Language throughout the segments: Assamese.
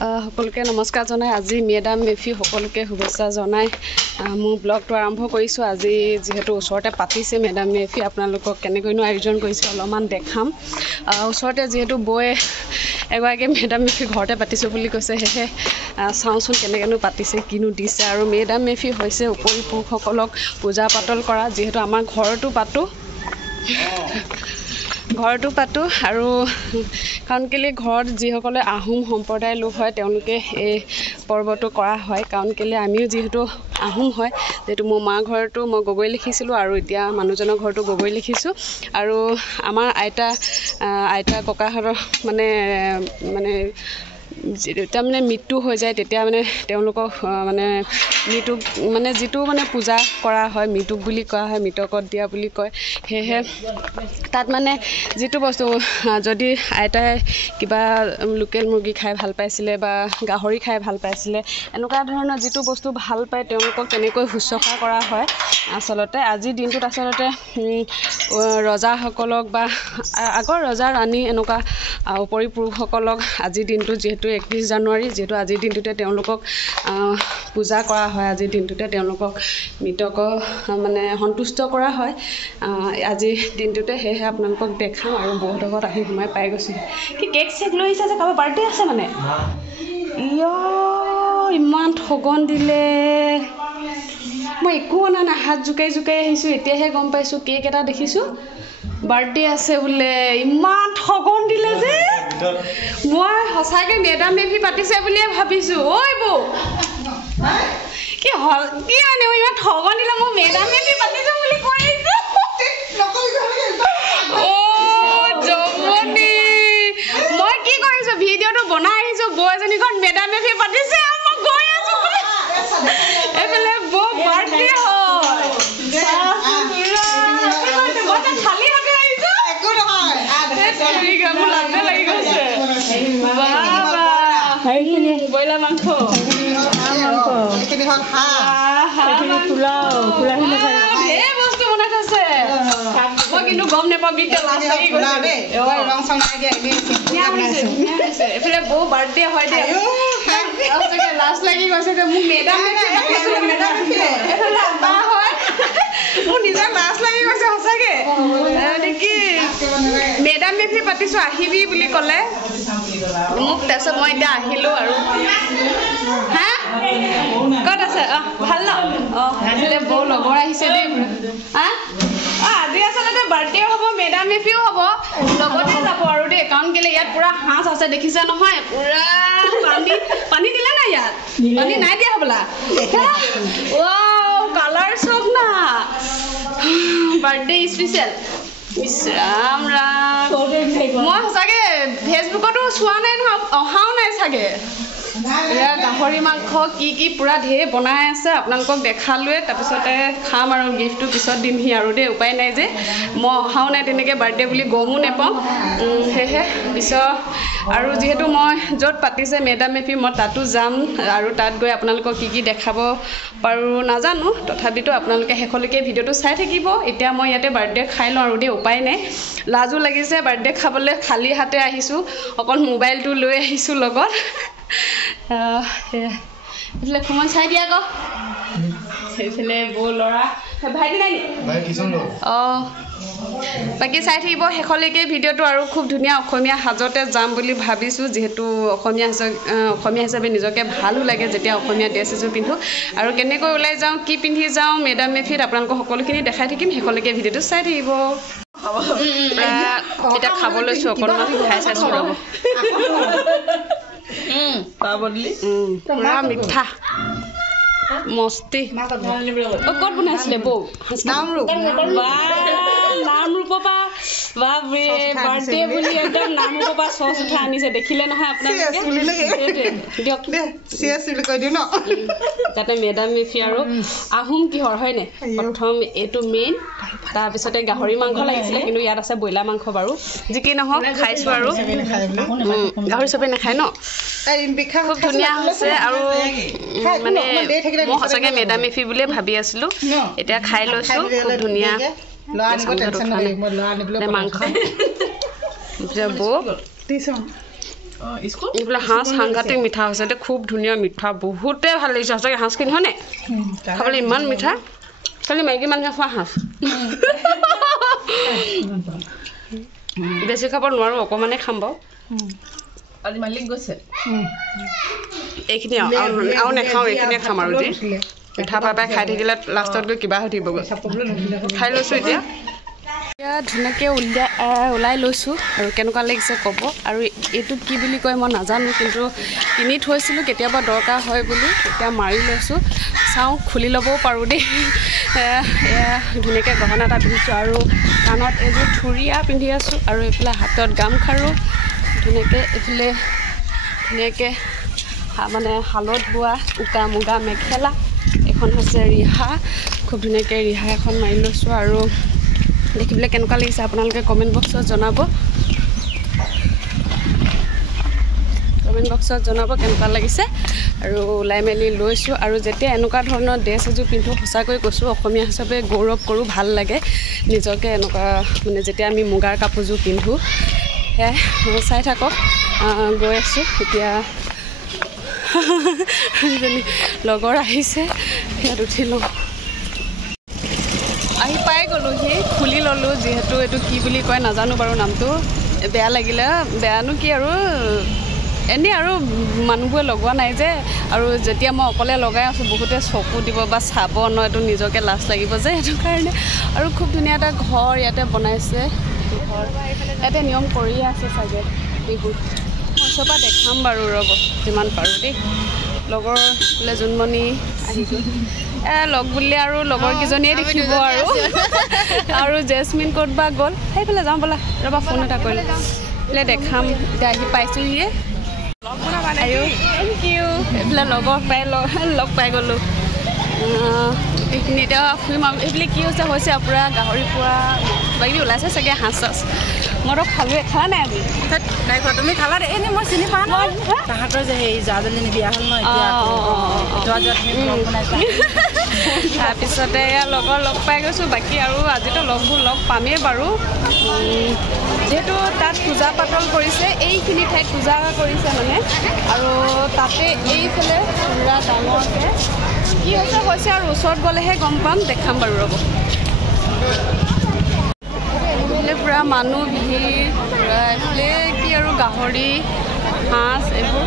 সকলোকে নমস্কাৰ জনাই আজি মেডাম মেফি সকলোকে শুভেচ্ছা জনাই মোৰ ব্লগটো আৰম্ভ কৰিছোঁ। আজি যিহেতু ওচৰতে পাতিছে মেডাম মেফি, আপোনালোকক কেনেকৈনো আয়োজন কৰিছে অলপমান দেখাম। ওচৰতে যিহেতু বৈ এগৰাকী মেডাম মেফি ঘৰতে পাতিছোঁ বুলি কৈছে, সেয়েহে চাওঁচোন কেনেকৈনো পাতিছে, কিনো দিছে। আৰু মেডাম মেফি হৈছে উপৰি পুৰুষসকলক পূজা পাতল কৰা, যিহেতু আমাৰ ঘৰতো পাতোঁ আৰু কাৰণ কেলৈ ঘৰত যিসকলে আহোম সম্প্ৰদায়ৰ লোক হয় তেওঁলোকে এই পৰ্বটো কৰা হয়। কাৰণ কেলৈ আমিও যিহেতু আহোম হয়, যিহেতু মোৰ মাৰ ঘৰতো মই গগৈ লিখিছিলোঁ আৰু এতিয়া মানুহজনৰ ঘৰতো গগৈ লিখিছোঁ। আৰু আমাৰ আইতা ককাহঁতৰ মানে যেতিয়া মানে মৃত্যু হৈ যায় তেতিয়া মানে তেওঁলোকক মানে মৃত্যুক মানে যিটো মানে পূজা কৰা হয় মৃত্যুক বুলি কোৱা হয়, মৃতকত দিয়া বুলি কয়। সেয়েহে তাত মানে যিটো বস্তু যদি আইতাই কিবা লোকেল মুৰ্গী খাই ভাল পাইছিলে বা গাহৰি খাই ভাল পাইছিলে, এনেকুৱা ধৰণৰ যিটো বস্তু ভাল পায় তেওঁলোকক তেনেকৈ শুশ্ৰূষা কৰা হয়। আচলতে আজিৰ দিনটোত আচলতে ৰজাসকলক বা আগৰ ৰজা ৰাণী এনেকুৱা উপৰি পুৰুষসকলক আজিৰ দিনটোত যিহেতু 31 জানুৱাৰী, যিহেতু আজিৰ দিনটোতে তেওঁলোকক পূজা কৰা হয়, আজিৰ দিনটোতে তেওঁলোকক মৃতকক মানে সন্তুষ্ট কৰা হয় আজিৰ দিনটোতে। সেয়েহে আপোনালোকক দেখাম আৰু বহুত আগত আহি সোমাই পাই গৈছোঁ। কি কেক চেক লৈ আহিছে যে, কাৰোবাৰ বাৰ্থডে আছে মানে? ইমান ঠগন দিলে, মই একো অনা নাই, হাত জোকাৰি আহিছোঁ, এতিয়াহে গম পাইছোঁ কেক এটা দেখিছোঁ বাৰ্থডে আছে বোলে। ইমান ঠগন দিলে যে, মই সঁচাকৈ মেডাম মেফি পাতিছে বুলিয়ে ভাবিছোঁ। ঐ বৌ কি হ'ল, কি মানে ইমান ঠগন দিলে? মই মেডাম মেফি পাতিছোঁ বুলি কৈ আহিছোঁ। জমনি, মই কি কৰিছোঁ ভিডিঅ'টো বনাই আহিছোঁ, বৌ এজনী ঘৰত মেডাম মেফি পাতিছে, মই গৈ আছোঁ এইফালে বৌ বাৰ্থডে হয়। খালী হাতে আহিছোঁ, মোৰ লাভে লাগি গৈছে। ব্ৰইলাৰ মাংস, ঢেৰ বস্তু বনাই থৈছে, মই কিন্তু গম নাপাওঁ। লাজ লাগি গৈছে, এইফালে বৌ বাৰ্থডে হয় দে, লাজ লাগি গৈছে যে মোক মেডাম হয়, মোৰ নিজৰ লাজ লাগি গৈছে সঁচাকৈ। কি মেডাম মেফি পাতিছোঁ আহিবি বুলি ক'লে মোক, তাৰপিছত মই এতিয়া আহিলোঁ। আৰু হা ক'ত আছে? ভাল ন? এইফালে বৌ লগৰ আহিছে দেই। আজি আচলতে বাৰ্থডে হ'ব, মেডাম মেফিও হ'ব, লগতে যাব আৰু দেই। কাৰণ কেলৈ ইয়াত পূৰা সাজ আছে, দেখিছে নহয়, পূৰা পানী দিলে নাই? ইয়াত পানী নাই দিয়া হ'বলা। কালাৰ চব না বাৰ্থডে স্পেচিয়েল। ৰাম ৰাম, মই সঁচাকৈ ফেচবুকতো চোৱা নাই নহয়, অহাও নাই চাগে। এয়া গাহৰি মাংস কি পূৰা ঢেৰ বনাই আছে, আপোনালোকক দেখালোৱে। তাৰপিছতে খাম আৰু গিফ্টটো পিছত দিমহি আৰু দেই, উপায় নাই যে মই অহাও নাই তেনেকৈ বাৰ্থডে বুলি গমো নাপাওঁ। সেয়েহে পিছত আৰু যিহেতু মই য'ত পাতিছে মেডাম মেফি, মই তাতো যাম আৰু তাত গৈ আপোনালোকক কি দেখাব পাৰোঁ নাজানো, তথাপিতো আপোনালোকে শেষলৈকে ভিডিঅ'টো চাই থাকিব। এতিয়া মই ইয়াতে বাৰ্থডে খাই লওঁ আৰু দেই, উপায় নাই। লাজো লাগিছে বাৰ্থডে খাবলৈ, খালী হাতে আহিছোঁ, অকল মোবাইলটো লৈ আহিছোঁ লগত। এইফালে খোমন চাই দিয়া আকৌ, সেইফালে বৌ ল'ৰা ভাইটি নাই নি? বাকী চাই থাকিব শেষলৈকে ভিডিঅ'টো। আৰু খুব ধুনীয়া অসমীয়া সাজতে যাম বুলি ভাবিছোঁ, যিহেতু অসমীয়া হিচাপে নিজকে ভালো লাগে যেতিয়া অসমীয়া ড্ৰেছ এযোৰ পিন্ধোঁ। আৰু কেনেকৈ ওলাই যাওঁ, কি পিন্ধি যাওঁ মেডাম মেফিত আপোনালোকক সকলোখিনি দেখাই থাকিম, শেষলৈকে ভিডিঅ'টো চাই থাকিব। এতিয়া খাব লৈছোঁ, অকণমান খাই চাইছোঁ ৰ'ব। পুৰা মিঠা মস্তি। ক'ত বনাইছিলে বৌ? নামৰূপৰ পৰা বাৰ্থডে বুলি একদম নামৰূপৰ পৰা চচ উঠাই আনিছে, দেখিলে নহয় আপোনালোকে। তাতে মেডাম মেফি আৰু আহোম কিহৰ হয়নে? প্ৰথম এইটো মেইন, তাৰপিছতে গাহৰি মাংস লাগিছিলে, কিন্তু ইয়াত আছে ব্ৰইলাৰ মাংস বাৰু। যি কি নহওক খাইছোঁ আৰু গাহৰি চবেই নাখায় ন। খুব ধুনীয়া হৈছে আৰু মানে মই সঁচাকৈ মেডাম মেফি বুলিয়ে ভাবি আছিলোঁ, এতিয়া খাই লৈছোঁ। খুব ধুনীয়া মাংস বৌ এইফালে সাঁজ সাংঘাতিক মিঠা হৈছে দেই খুব ধুনীয়া মিঠা বহুতে ভাল লাগিছে সঁচাকৈ সাঁজখিনি হয়নে খাবলৈ ইমান মিঠা খালি মাইকী মানুহে খোৱা সাঁজ বেছি খাব নোৱাৰোঁ অকণমানে খাম বাৰু আজি মালিক গৈছে এইখিনি আৰু নাখাওঁ এইখিনিয়ে খাম আৰু দি মিঠা পাই খাই থাকিলে লাষ্টত গৈ কিবা হৈ থাকিবগৈ খাই লৈছোঁ এতিয়া ধুনীয়াকৈ ওলাই লৈছোঁ আৰু কেনেকুৱা লাগিছে ক'ব আৰু এইটো কি বুলি কয় মই নাজানো কিন্তু কিনি থৈছিলোঁ কেতিয়াবা দৰকাৰ হয় বুলি এতিয়া মাৰি লৈছোঁ চাওঁ খুলি ল'বও পাৰোঁ দেই এয়া ধুনীয়াকৈ গহনা এটা পিন্ধিছোঁ আৰু কাণত এযোৰ থুৰীয়া পিন্ধি আছোঁ আৰু এইফালে হাতত গামখাৰু ধুনীয়াকৈ এইফালে ধুনীয়াকৈ মানে শালত বোৱা উকা মুগা মেখেলা এখন হৈছে ৰিহা খুব ধুনীয়াকৈ ৰিহা এখন মাৰি লৈছোঁ আৰু দেখিবলৈ কেনেকুৱা লাগিছে আপোনালোকে কমেণ্ট বক্সত জনাব কেনেকুৱা লাগিছে আৰু ওলাই মেলি লৈছোঁ আৰু যেতিয়া এনেকুৱা ধৰণৰ ড্ৰেছ এযোৰ পিন্ধোঁ সঁচাকৈ কৈছোঁ অসমীয়া হিচাপে গৌৰৱ কৰোঁ ভাল লাগে নিজকে এনেকুৱা মানে যেতিয়া আমি মুগাৰ কাপোৰযোৰ পিন্ধোঁ সেয়াই চাই থাকক গৈ আছোঁ এতিয়া লগৰ আহিছে ইয়াত উঠি লওঁ আহি পাই গ'লোহি খুলি ল'লোঁ যিহেতু এইটো কি বুলি কয় নাজানো বাৰু নামটো বেয়া লাগিলে বেয়ানো কি আৰু এনেই আৰু মানুহবোৰে লগোৱা নাই যে আৰু যেতিয়া মই অকলে লগাই আছোঁ বহুতে চকু দিব বা চাব ন এইটো নিজকে লাজ লাগিব যে সেইটো কাৰণে আৰু খুব ধুনীয়া এটা ঘৰ ইয়াতে বনাইছে ঘৰ ইয়াতে নিয়ম কৰিয়ে আছে চাগে বিহুত মই ওচৰৰ দেখাম বাৰু ৰ'ব যিমান পাৰোঁ দেই লগৰ বোলে জোনমণি আহিছোঁ লগ বুলিলে আৰু লগৰকেইজনীয়ে দেখিব আৰু জেচমিন ক'ত বা গ'ল সেইফালে যাওঁ বোলা ৰ'বা ফোন এটা কৰিলোঁ বোলে দেখাম এতিয়া আহি পাইছোঁহিয়ে থেংক ইউ এইফালে লগৰ লগ পাই গ'লোঁ এইখিনি এতিয়া ফুৰিম আৰু এইফালে কি হৈছে পূৰা গাহৰি পোৱা কিবাকিবি ওলাইছে চাগে সাঁজ চাঁজ মইতো খালোঁৱে খোৱা নাই আজি নাই খোৱা তুমি খালা দে এনেই মই চিনি পোৱা নাই তাহাঁতৰ যে সেই জাজনী বিয়া হ'ল ন তাৰপিছতে এয়া লগৰ লগ পাই গৈছোঁ বাকী আৰু আজিতো লগবোৰ লগ পামেই বাৰু যিহেতু তাত পূজা পাতল কৰিছে এইখিনি ঠাইত পূজা কৰিছে মানে আৰু তাতে এইফালে পূৰা ডাঙৰকৈ কি হৈছে আৰু ওচৰত গ'লেহে গম পাম দেখাম বাৰু ৰ'ব এইফালে পূৰা মানুহ ভিৰ পূৰা এইফালে কি আৰু গাহৰি সাঁজ এইবোৰ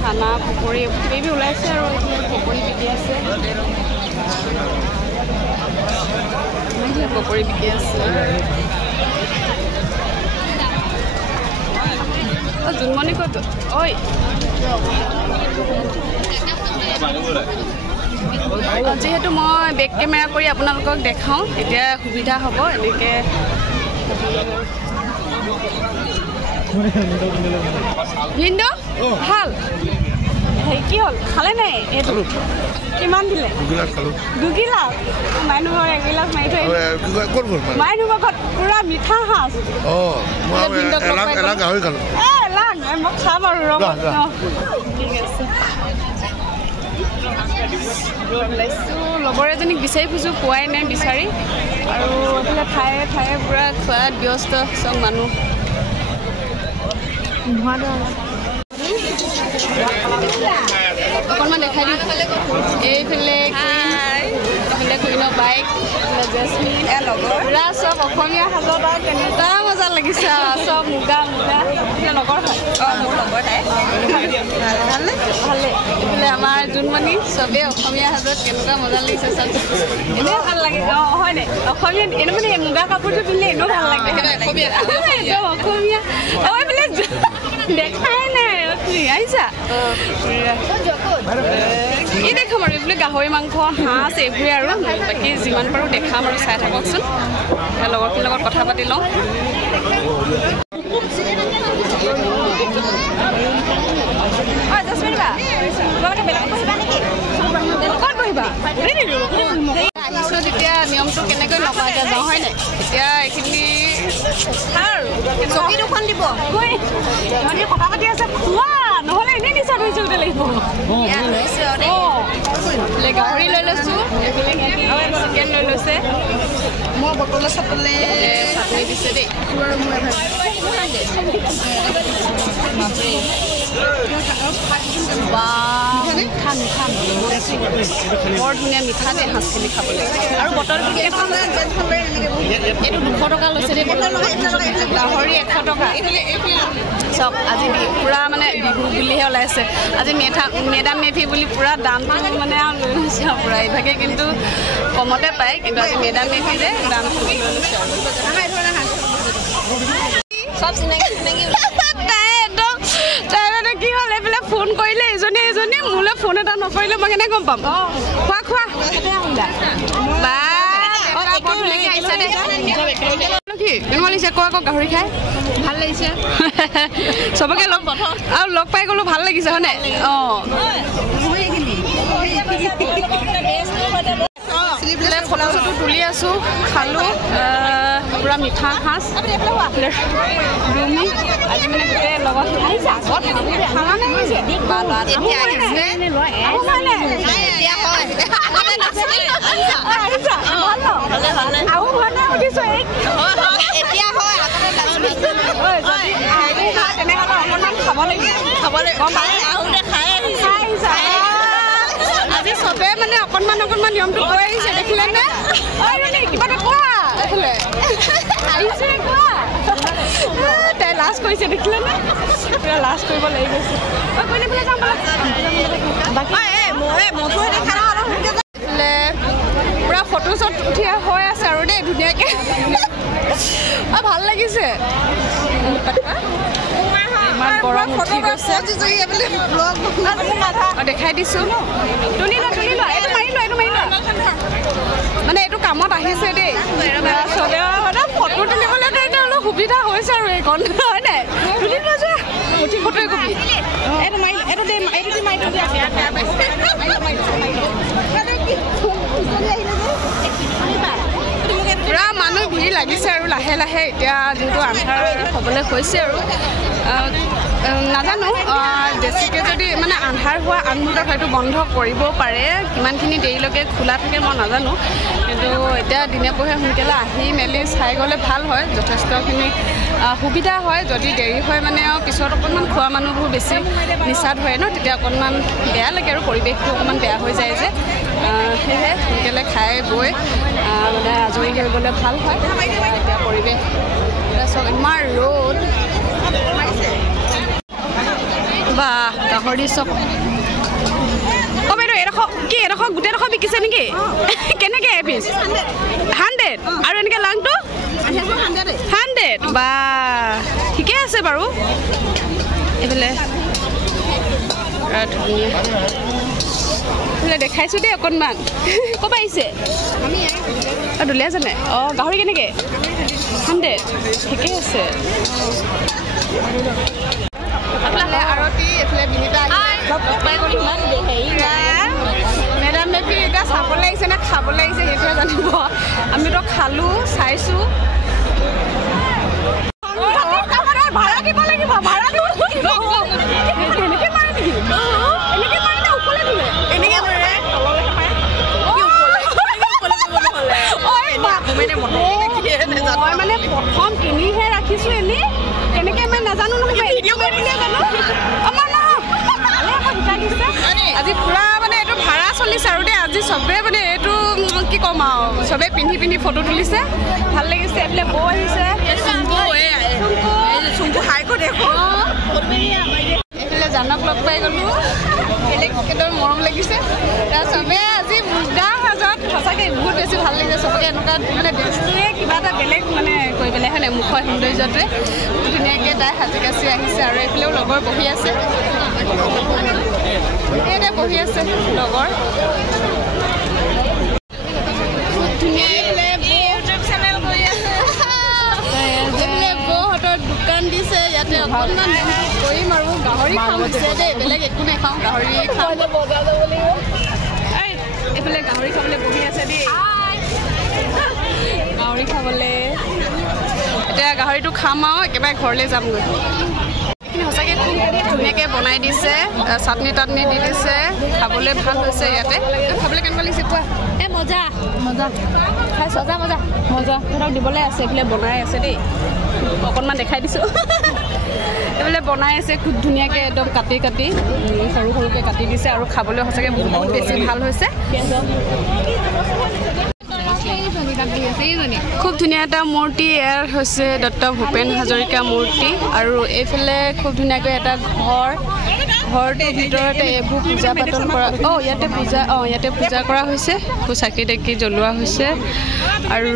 চানা পকৰি এইবোৰ ওলাইছে আৰু এইফালে পকৰি বিকি আছে পকৰি বিকি আছে জোনমণি ক'ত ঐ যিহেতু মই বেক কেমেৰা কৰি আপোনালোকক দেখাওঁ এতিয়া সুবিধা হ'ব এনেকৈ ভিন্দু ভাল হেৰি কি হ'ল খালে নাই এইটো কিমান দিলে 2 গিলাচ মাইনুভৰ 1 গিলাচ মাৰি থৈ মাইনুভৰ ঘৰত পূৰা মিঠা সাঁজ মই খাম আৰু ৰ'ব ঠিক আছে লগৰ এজনীক বিচাৰি ফুৰিছোঁ পোৱাই নাই বিচাৰি আৰু এইফালে ঠায়ে ঠায়ে পূৰা খোৱাত ব্যস্ত চব মানুহ অকণমান দেখাই দিওঁ এইফালে কুইনৰ বাইক জেচমিন লগৰ চব অসমীয়া সাজত আৰু কেনেকুৱা মজা লাগিছে আৰু চব মুগা লগৰ হয় মোৰ লগৰ তাই ভালে এইফালে আমাৰ জোনমণি চবেই অসমীয়া সাজত কেনেকুৱা মজা লাগিছে চব এনেও ভাল লাগে হয় নে অসমীয়া এনে মানে মুগা কাপোৰটো পিন্ধিলে এনেও ভাল লাগে অসমীয়া এইফালে দেখাই নাই আহিছা কি দেখাম আৰু এইফালে গাহৰি মাংস সাঁজ এইবোৰে আৰু বাকী যিমান পাৰোঁ দেখাম আৰু চাই থাককচোন লগৰখিনিৰ লগত কথা পাতি লওঁ আহিছোঁ তেতিয়া নিয়মটো কেনেকৈ নকৰাকৈ যাওঁ হয় নাই এতিয়া এইখিনি চকী দুখন দিব সিহঁতি কথা পাতি আছে খোৱা নহ'লে এনেই নিচা ধৰিছে উঠে লাগিব গাহৰি লৈ লৈছোঁ চিকেন লৈ লৈছে মই বটলে চাটলে চাটনি দিছে দেই বৰ ধুনীয়া মিঠা দেই সাঁজখিনি খাবলৈ আৰু বটলটো এইটো 200 টকা লৈছে দেই গাহৰি 100 টকা চব আজি পূৰা মানে বিহু বুলিহে ওলাইছে আজি মেডাম মেফি বুলি পূৰা দামটো মানে আৰু লৈ লৈছে আৰু পূৰা ইভাগে কিন্তু কমতে পায় কিন্তু আজি মেডাম মেফি যে দামটো লৈ লৈছে সব চিনাকি তাই মানে কি হ'ল এইফালে ফোন কৰিলে এজনী মোলৈ ফোন এটা নকৰিলে মই কেনেকৈ গম পাম খোৱা কেনেকুৱা লাগিছে ক আকৌ গাহৰি খাই ভাল লাগিছে চবকে আৰু লগ পাই গ'লো ভাল লাগিছে হয়নে ফটো চটো তুলি আছোঁ খালোঁ পূৰা মিঠা সাঁজ আজি মানে গোটেই লগত আজি চবে মানে অকণমান নিয়মটো কৈ আহিছে দেখিলে নে কিবা এটা কোৱা এইফালে আহিছে কোৱা তাই লাজ কৰিছে দেখিলে নে পুৰা লাজ কৰিব লাগি গৈছে পুৰা ফটো চট উঠি হৈ আছে আৰু দেই ধুনীয়াকৈ ভাল লাগিছে ইমান গৰম উঠি গৈছে দেখাই দিছোঁ তুলি লোৱা এইটো মাৰি লোৱা মানে এইটো কামত আহিছে দেই চবে ফটো তুলিবলৈ কাৰণে অলপ সুবিধা হৈছে আৰু এইকণ হয় নাই তুলি লোৱা যোৱা উঠি ফটোৱে কবি পুৰা মানুহ ভিৰ লাগিছে আৰু লাহে লাহে এতিয়া যিহেতু আন্ধাৰ হ'বলৈ হৈছে আৰু নাজানো বেছিকৈ যদি মানে আন্ধাৰ হোৱা আগমুহূৰ্তত হয়তো বন্ধ কৰিবও পাৰে কিমানখিনি দেৰিলৈকে খোলা থাকে মই নাজানো কিন্তু এতিয়া দিনে পোহৰে সোনকালে আহি মেলি চাই গ'লে ভাল হয় যথেষ্টখিনি সুবিধা হয় যদি দেৰি হয় মানে আৰু পিছত অকণমান খোৱা মানুহবোৰ বেছি নিচা ধৰে ন তেতিয়া অকণমান বেয়া লাগে আৰু পৰিৱেশটো অকণমান বেয়া হৈ যায় যে সেয়েহে সোনকালে খাই বৈ মানে আজৰি হৈ গ'লে ভাল হয় এতিয়া পৰিৱেশ তাৰপিছত ইমান ৰ'দ বা গাহৰি চব বাইদেউ এডোখৰ গোটেইডোখৰ বিকিছে নেকি কেনেকৈ এপিচ 100 আৰু এনেকৈ লাংটো 100 বা ঠিকে আছে বাৰু এইফালে ধুনীয়া দেখাইছোঁ দেই অকণমান ক'ৰ পৰা আহিছে দুলীয়াজানে গাহৰি কেনেকৈ 100 ঠিকে আছে আৰতি এইফালে বিনিতা মেডাম মেফি এতিয়া চাবলৈ আহিছে নে খাবলৈ আহিছে সেইটোৱে জানিব আমিতো খালোঁ চাইছোঁ ভাড়া দিব লাগিব মানে প্ৰথম কিনিহে ৰাখিছোঁ এনেই কেনেকৈ মই নাজানো নহয় আজি পূৰা মানে এইটো ভাড়া চলিছে আৰু দেই আজি চবে মানে এইটো কি ক'ম আৰু চবে পিন্ধি ফটো তুলিছে ভাল লাগিছে এইফালে বৌ আহিছে এইফালে জানক লগ পাই গ'লোঁ বেলেগ একদম মৰম লাগিছে চবে আজি মুগা সাজত সঁচাকৈ বহুত বেছি ভাল লাগিছে চবকে এনেকুৱা মানে ড্ৰেছটোৱে কিবা এটা বেলেগ মানে কৰি পেলাই হয় নাই মুখৰ সৌন্দৰ্যটোৱে ধুনীয়াকৈ তাই সাজি কাচি আহিছে আৰু এইফালেও লগৰ বহি আছে ইয়াতে বহি আছে লগৰ ধুনীয়া ইউটিউব চেনেল কৰি আছে বৌহঁতৰ দোকান দিছে ইয়াতে অকণমান কৰিম আৰু গাহৰি খাওঁ হৈছে দেই বেলেগ একো নাখাওঁ গাহৰি খাওঁ এইফালে গাহৰি খাবলৈ বহি আছে দেই গাহৰি খাবলৈ এতিয়া গাহৰিটো খাম আৰু একেবাৰে ঘৰলৈ যামগৈ খানাখিনি সঁচাকৈ খুব ধুনীয়াকৈ বনাই দিছে চাটনি টাটনি দি দিছে খাবলৈ ভাল হৈছে ইয়াতে খাবলৈ কেনেকুৱা লাগিছে কোৱা মজা মজা খাইছোঁ মজা মজা মজা সিহঁতক দিবলৈ আছে এইফালে বনাই আছে দেই অকণমান দেখাই দিছোঁ এইফালে বনাই আছে খুব ধুনীয়াকৈ একদম কাটি কাটি সৰু সৰুকৈ কাটি দিছে আৰু খাবলৈ সঁচাকৈ বহুত বেছি ভাল হৈছে খুব ধুনীয়া এটা মূৰ্তি ইয়াৰ হৈছে ডক্টৰ ভূপেন হাজৰিকা মূৰ্তি আৰু এইফালে খুব ধুনীয়াকৈ এটা ঘৰটোৰ ভিতৰতে এইবোৰ পূজা পাতল কৰা ইয়াতে পূজা কৰা হৈছে চাকি তাকি জ্বলোৱা হৈছে আৰু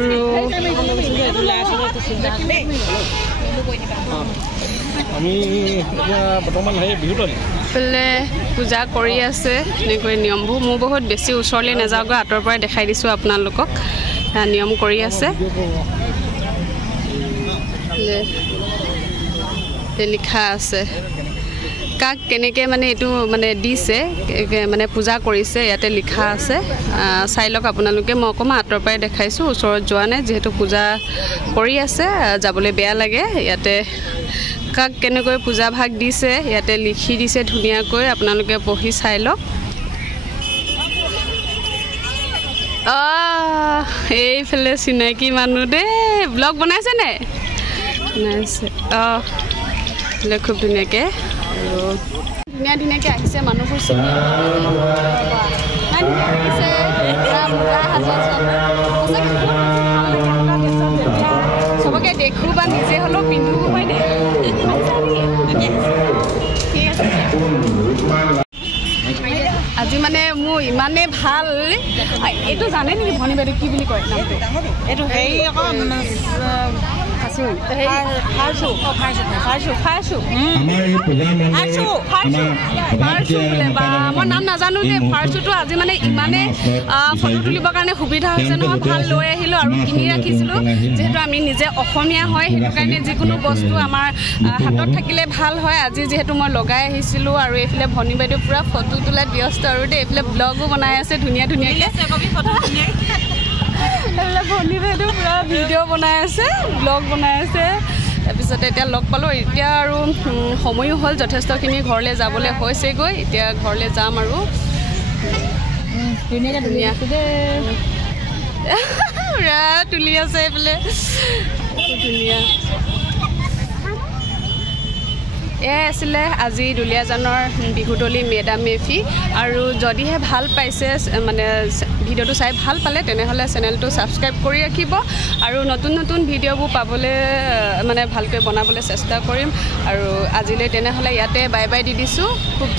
এইফালে পূজা কৰি আছে এনেকৈ নিয়মবোৰ মোৰ বহুত বেছি ওচৰলৈ নাযাওঁগৈ আঁতৰৰ পৰাই দেখাই দিছোঁ আপোনালোকক নিয়ম কৰি আছে লিখা আছে কাক কেনেকৈ মানে এইটো মানে দিছে মানে পূজা কৰিছে ইয়াতে লিখা আছে চাই লওক আপোনালোকে মই অকণমান আঁতৰৰ পৰাই দেখাইছোঁ ওচৰত যোৱা নাই যিহেতু পূজা কৰি আছে যাবলৈ বেয়া লাগে ইয়াতে কাক কেনেকৈ পূজা ভাগ দিছে ইয়াতে লিখি দিছে ধুনীয়াকৈ আপোনালোকে পঢ়ি চাই লওক এইফালে চিনাকি মানুহ দেই ব্লগ বনাইছে নে বনাইছে খুব ধুনীয়াকৈ আৰু ধুনীয়াকৈ আহিছে মানুহবোৰ চিনি আহিছে চবকে দেখোঁ বা নিজে হ'লেও পিন্ধো হয় দেই ঠিক আছে আজি মানে মোৰ ইমানেই ভাল এইটো জানে নেকি ভনী বাইদেউ কি বুলি কয় নামটো এইটো হেৰি আকৌ মই নাম নাজানো দেই ফাৰ্চুটো আজি মানে ইমানে ফটো তুলিবৰ কাৰণে সুবিধা হৈছে নহয় ভাল লৈ আহিলোঁ আৰু কিনি ৰাখিছিলোঁ যিহেতু আমি নিজে অসমীয়া হয় সেইটো কাৰণে যিকোনো বস্তু আমাৰ হাতত থাকিলে ভাল হয় আজি যিহেতু মই লগাই আহিছিলোঁ আৰু এইফালে ভনী বাইদেউ পূৰা ফটো তোলাত ব্যস্ত আৰু দেই এইফালে ব্লগো বনাই আছে ধুনীয়াকৈ এইবিলাক ভনী বাইদেউ পূৰা ভিডিঅ' বনাই আছে ব্লগ বনাই আছে তাৰপিছতে এতিয়া লগ পালোঁ এতিয়া আৰু সময়ো হ'ল যথেষ্টখিনি ঘৰলৈ যাবলৈ হৈছেগৈ এতিয়া ঘৰলৈ যাম আৰু ধুনীয়া পূৰা তুলি আছে এইফালে ধুনীয়া এয়াই আছিলে আজি দুলীয়াজানৰ বিহুতলী মেডাম মেফি আৰু যদিহে ভাল পাইছে মানে ভিডিঅ'টো চাই ভাল পালে তেনেহ'লে চেনেলটো ছাবস্ক্ৰাইব কৰি ৰাখিব আৰু নতুন নতুন ভিডিঅ'বোৰ পাবলৈ মানে ভালকৈ বনাবলৈ চেষ্টা কৰিম আৰু আজিলৈ তেনেহ'লে ইয়াতে বাই বাই দি দিছোঁ খুব